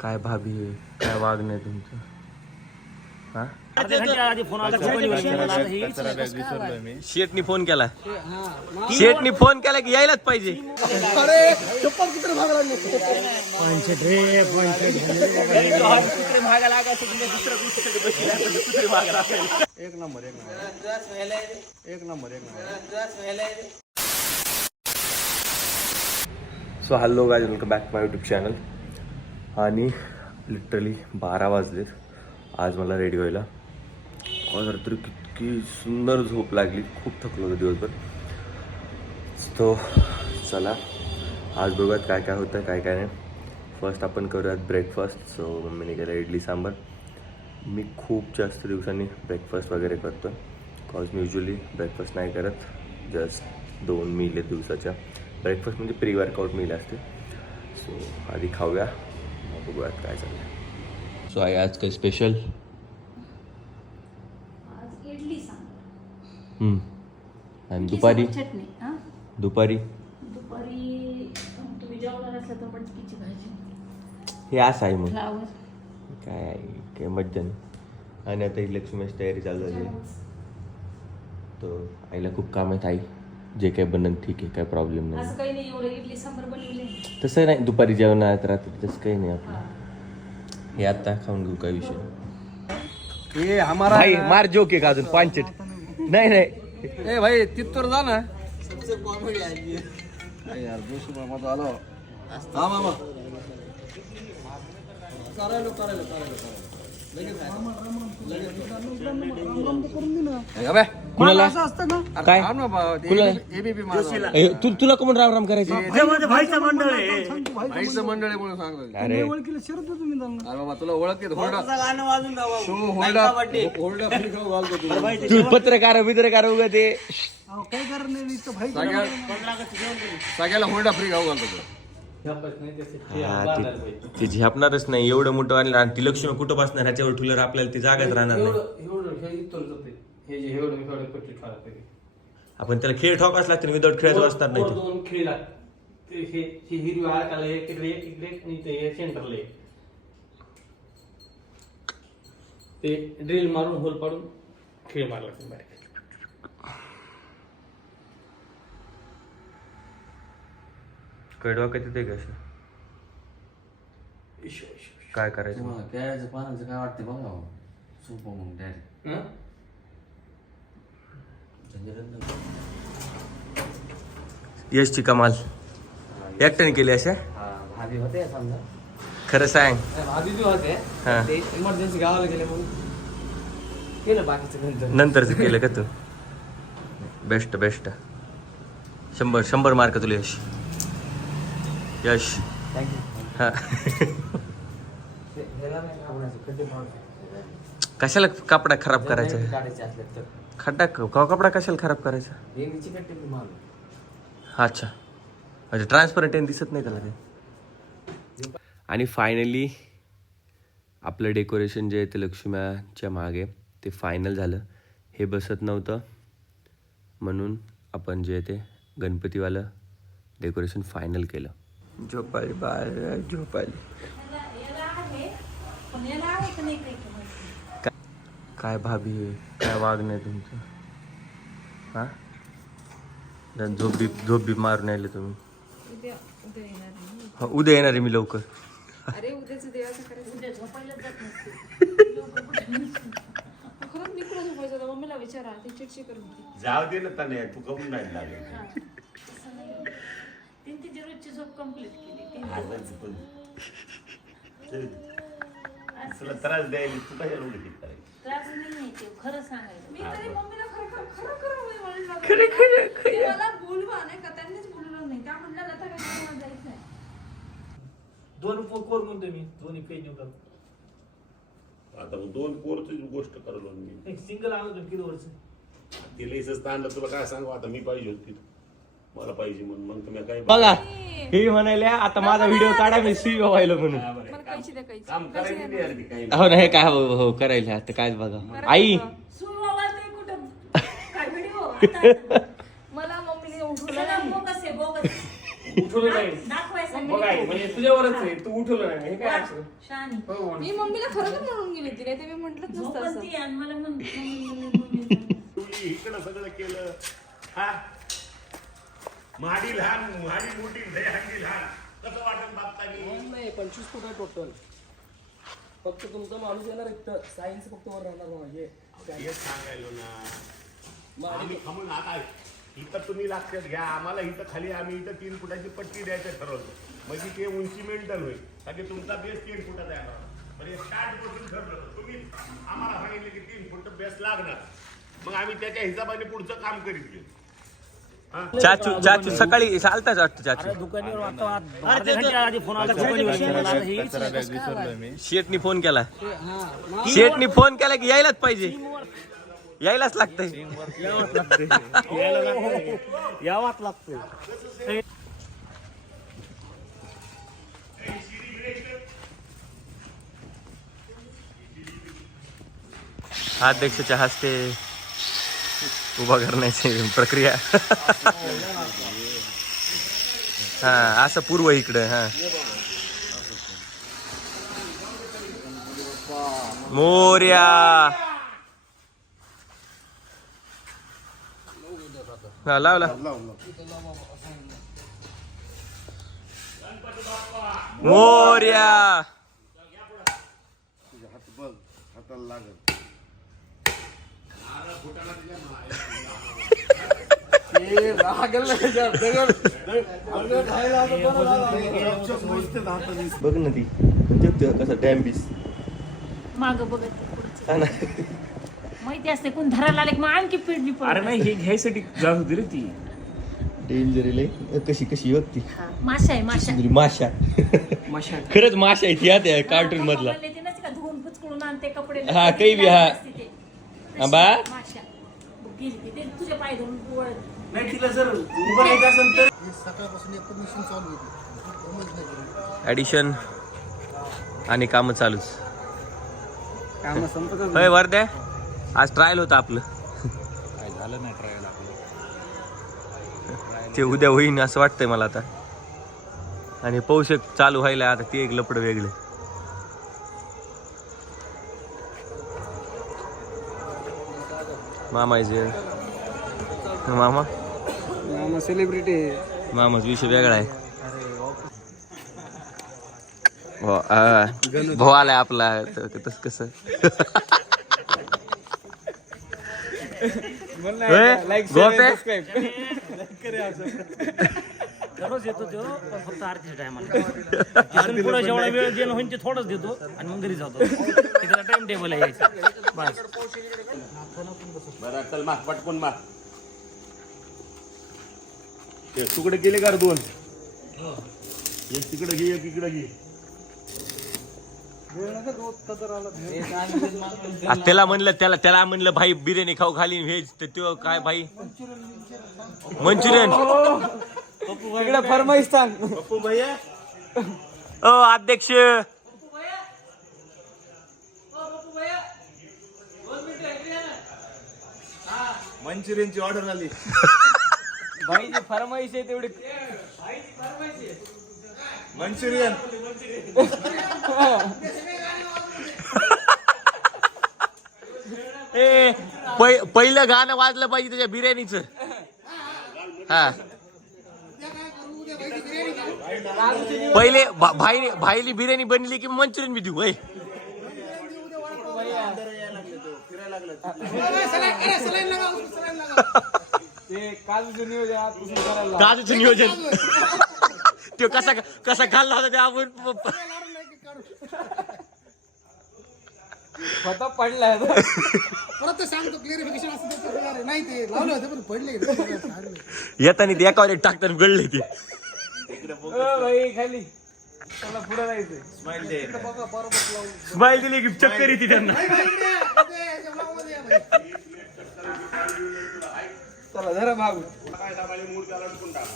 काय भाभी आहे, काय वागणं आहे तुमचं? हा शेटनी फोन केला, शेटनी फोन केला की यायलाच पाहिजे. एक number so hello guys, welcome back my YouTube channel. आणि लिटरली 12 वाजलेत आज मला रेडी व्हायला. रात्री किती सुंदर झोप लागली, खूप थकलो होतो दिवसभर. तो चला आज बघूयात काय काय होतं काय काय नाही. फर्स्ट आपण करूयात ब्रेकफास्ट. सो मम्मीने केलं इडली सांबार. मी खूप जास्त दिवसांनी ब्रेकफास्ट वगैरे करतो कॉज मी युजली ब्रेकफास्ट नाही करत. जस्ट 2 मील आहेत दिवसाच्या. ब्रेकफास्ट म्हणजे प्री वर्कआउट मील असते. सो आधी खाऊया, मग बघूयात काय चाललं. सो आज काही स्पेशल? इडली सांबार आणि दुपारी चटणी. दुपारी तुम्ही जेवणार असलं तर मटकीची भाजी, हे असं आहे मग फ्लावर. काय मज्जा नाही. आणि आता ही लक्ष्मीची तयारी चालू झाली. तो आईला खूप काम आहेत. आई जे काही बनन ठीक आहे, काय प्रॉब्लेम नाही. असं काही नाही, एवढं इडली सांबार बनवले तसं नाही, दुपारी जेवणात रात्री तसं काही नाही. आपलं हे आता खाऊन घेऊ, काय विषय नाही. ये हमारा भाई मार जोक आहे का अजून पांचट? नाही नाही ए भाई तिथवर जा ना. सबसे कॉमेडी आली है यार. 200 मत आलो. हां मामा कुणाला काय काय तुला कोण राम राम करायचं? भाईचं मंडळ आहे म्हणून सांगतो. अरे अरे बाबा तुला ओळखते. होल्डा फ्री खाऊ घालतो तू. तू पत्रकार उगा ते सगळ्याला होल्डा फ्री खाऊ घालतो तू. ते झेपणारच नाही. एवढं मोठं आणलं आणि ती लक्ष्मी कुठं बसणार? ह्याच्यावर ठुल्यावर आपल्याला ती जागाच राहणार नाही. आपण त्याला खेळ ठोकाच लागते. विदाउट खेळायचं असणार नाही. दोन खेळ लागते. हिरवी आळकाला एक इकडे सेंटरला एक. ते ड्रिल मारून होल पाडून खेळ मारला लागते. कडवा किती ते कसं काय करायचं? केळ्याचं पानाचं काय वाटतं बघा. सोपं मग डायरेक्ट यशची कमाल एकट्याने केली अशा. भाभी होते समजा. खरं सांग. भाभी बी होते. हा. ते इमर्जन्सी गावाला गेले मग केलं बाकीचं नंतरच केलं का तू? बेस्ट 100 मार्क तुला यश. यश हा. कशाला कपडा खराब करायचा? कपडा कशाला खराब करायचा? अच्छा म्हणजे ट्रान्सपरंट दिसत नाही त्याला ते. आणि फायनली आपलं डेकोरेशन जे आहे ते लक्ष्म्याच्या मागे ते फायनल झालं. हे बसत नव्हतं म्हणून आपण जे ते गणपतीवालं डेकोरेशन फायनल केलं. झोपाली बाळ झोपाली. काय भाभी आहे, काय वागणं आहे तुमचं? हा झोप बी मारून यायला तुम्ही. उद्या येणार आहे मी लवकर. अरे उद्याचं देवाचं करायचं. उद्या झोपायलाच जात नसते. खरंच मी कुठं झोपायचं? मम्मीला विचारा, ती चिडची करून जाऊ दे ना तने, तू कमून नाही लागेल. तिची रोजची झोप कंप्लीट केली. आजच पण तुला त्रास द्यायला तू काय एवढं हे करायचं? त्रास नाही ते खरं सांगायचं. मी तरी मम्मीला खरं मला बोलवा नाही का, त्यांनीच बोलवलं नाही. त्या म्हणलं लता काय जायचं आहे. दोन कोर म्हणतो मी. दोन्ही पेज देऊ का? आता 2 पोरची गोष्ट करलो मी. एक सिंगल आलो होतो किती वर्ष. तिला इसं ताणलं. तुला काय सांगू आता, मी पाहिजे होती मला पाहिजे म्हणून. मग तुम्ही काय बघा हे म्हणायला आता माझा व्हिडिओ काढा मी सी व्हायला म्हणून. काम करायची नाही यार ती काही. हो नाही काय हो करायला आता काय बघा. आई मला मम्मीने उठवलं. उठवलं नाही. बघ आई, म्हणजे तुझ्यावरच आहे, तू उठवलं नाही हे काय असं? शहाणी. हो. मी मम्मीला खरं तर म्हणून गेले तिला ते मी म्हंटलच नसतं असं. तुम्ही इकडं सगळं केलं हा महाडी लहान महाडी मोठी दहीहंडी लहान कसं वाटत बागतानी नाही 25 फूट आहे टोटल. फक्त तुमचा माणूस येणार इथं सायन्स फक्त वर राहणार म्हणजे हेच सांगायलो ना आम्ही थांबून आता इथं तुम्ही लक्षात घ्या आम्हाला इथं खाली आम्ही इथं 3 फुटाची पट्टी द्यायचं ठरवलं म्हणजे ते उंची मेंटेन होईल कारण की तुमचा बेस 3 फुटाचा येणार म्हणजे स्टार्ट पासून ठरलं तुम्ही आम्हाला सांगितलं की 3 फूट बेस लागणार मग आम्ही त्याच्या हिशोबाने पुढचं काम करीत गेलो चाचू सकाळी चालताच वाटतं चाचू शेटनी फोन केला शेटनी फोन केला की यायलाच पाहिजे यायलाच लागतंय यावाच लागतंय. अध्यक्षाच्या हस्ते उभा करण्याची प्रक्रिया हा असं पूर्व इकडं हा मोर्या हा लावला मोर्या बघ ना ती कसं डॅम्बिस माग बघत माहिती असते कोण धरायला आले की मग आणखी पिढली अरे नाही हे घ्यायसाठी जात होती रे ती डेंजर कशी कशी बघती माशा आहे माशा माशा मशा खरंच माशा आहे ती त्या कार्टून मधला धुवून पुचकळून आणते कपडे हा, काही बी, हा. बा माशा गेली ते तुझ्या पाय धरून वळत. नाही तिला जर उभं राहायचं असेल तर ऍडिशन आणि काम चालूच काम संपत होय वर्ध्या आज ट्रायल होतं आपलं काय झालं नाही ट्रायल आपलं ते उद्या होईन असं वाटतंय मला आता आणि पाऊस एक चालू व्हायला आता ते एक लपड वेगळे मामा इज मामा मामा सेलिब्रिटी मामाच विषय वेगळा आहे भाऊ आलाय आपला तस कसं गोपे दररोज येतो तो पण फक्त आरतीच्या टायमाला पुढे जेवढा वेळ देणं होईल ते थोडंच देतो आणि मग घरी जातो त्याला टाइम टेबल आहे यायचं बस बरं चल माग पटकून माग ते तुकडे केले का रे 2 एक तिकडे घे एक इकडे घे त्याला म्हणलं त्याला म्हणलं भाई बिर्याणी खाऊ खाली व्हेज तर तो काय भाई मंचुरियन इकडे फरमाईश सांग पप्पू भैया ओ अध्यक्ष मंचुरियनची ऑर्डर आली भाईची फरमाईश आहे तेवढी मंचुरियन ए पहिलं गाणं वाजलं पाहिजे त्याच्या बिर्याणीचं हा पहिले भाईली बिर्याणी बनली की मंचुरियन बी देऊ होय ते काजूचं नियोजन आजपासून करायला काजूचं नियोजन तो कसा खाल्ला होता ते आपण स्वतः पडलाय परत सांगतो क्लिअरिफिकेशन असं नाही ते लावले होते पण पडले येताना ते एकावर एक टाकताना गळले ते भाई खाली त्याला पुढे जायचंय स्माइल दिली की चक्कर येते त्यांना चला जरा मागू काय सकाळी मूर्त्याला अडकून टाक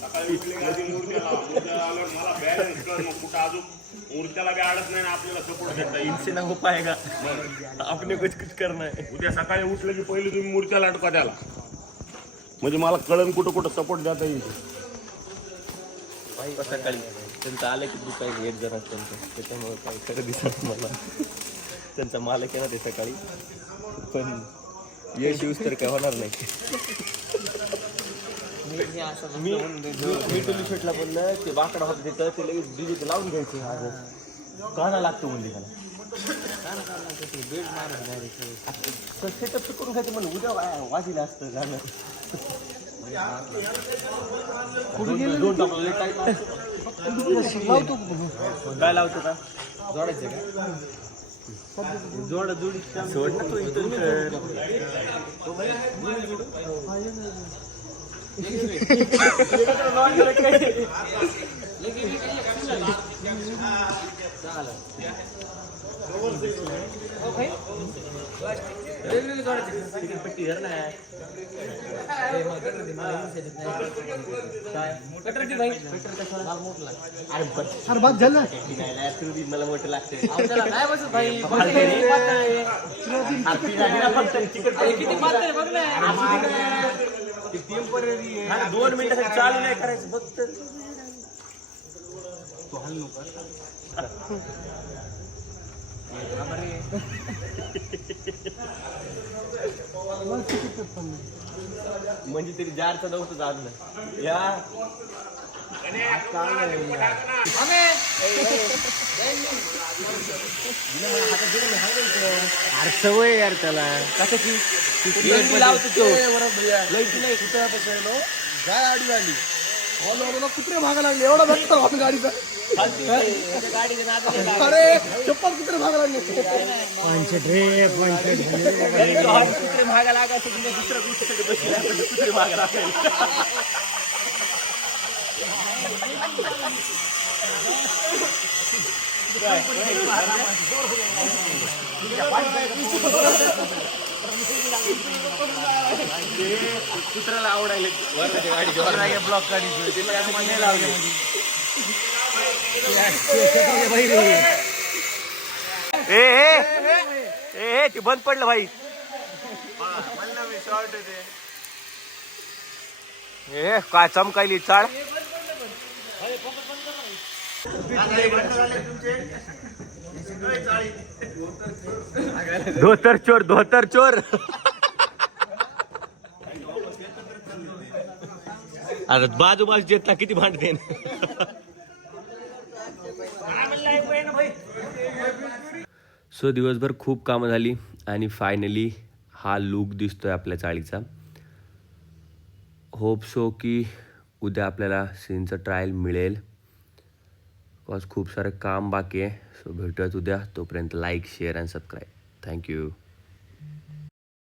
सकाळी उठले की आधी मूर्त्याला आल्यावर मला बॅलन्स कर मग कुठं अजून मूर्त्याला बी अडत नाही ना आपल्याला सपोर्ट देता येईल इनसे ना हो पाएगा आपने कुछ करना है उद्या सकाळी उठलं की पहिले तुम्ही मूर्त्याला अडका त्याला म्हणजे मला कळण कुठं कुठं सपोर्ट देता येईल. सकाळी त्यांचं आलं की दुपारी एक जण त्यांचं, त्याच्यामुळे काही खरं दिसत मला. त्यांचा मालक आहे ना ते सकाळी, पण यश यूज तर काय होणार नाही. मी टुली शर्टला बोललं ते बाकडा होतं तिथं, ते लगेच डिजिट लावून घ्यायचे. गाणं लागतं म्हणली त्याला, सेटअप करून घ्यायचं म्हणलं, उद्या वाजीला असतं गाणं. दोन टाकलं काय लावतो का जोडायचं का जोड जोडी सोड ना तू इथून पट्टी धर ना. अरे बात झालं मला मोठं लागते. टेम्पररी 2 मिनिटासाठी चालू नाही करायचं फक्त. म्हणजे तरी जारचं नव्हतं जाणलं या अरे सवय यार त्याला कशाची लावतो तो काय आडी आली कुत्रे भागा लागले एवढा धक्का आम्ही गाडीचा. अरे चप्पल कुत्रे भागा लागले. कुत्रे महागा लागायचं दुसऱ्या गोष्टीसाठी बसला कुत्रे महागा लागायला. कुत्र्याला आवडायला गाडी ब्लॉक गाडी लावले. ए ते बंद पडलं भाई. ए काय चमकायली चाळ. धोतर चोर धोतर चोर. अरे बाजू बाजू जेतला किती भांडते. सो दिवसभर खूप कामं झाली आणि फायनली हा लूक दिसतोय आपल्या चाळीचा. होप सो की उद्या आपल्याला सीनचं ट्रायल मिळेल. बिकॉज खूप सारं काम बाकी आहे. सो भेटूयात उद्या. तोपर्यंत like share and subscribe. Thank you.